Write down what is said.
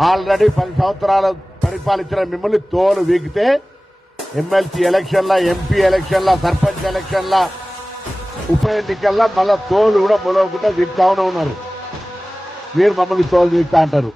Already పది సంవత్సరాలు పరిపాలించిన మిమ్మల్ని తోలు వీగితే ఎమ్మెల్సీ ఎలక్షన్ల ఎంపీ ఎలక్షన్ల సర్పంచ్ ఎలక్షన్ల ఉప ఎన్నికల్లో మళ్ళా తోలు కూడా మొలవకుండా దిగుతా ఉన్నారు. మీరు మమ్మల్ని తోలు దిగుతా అంటారు.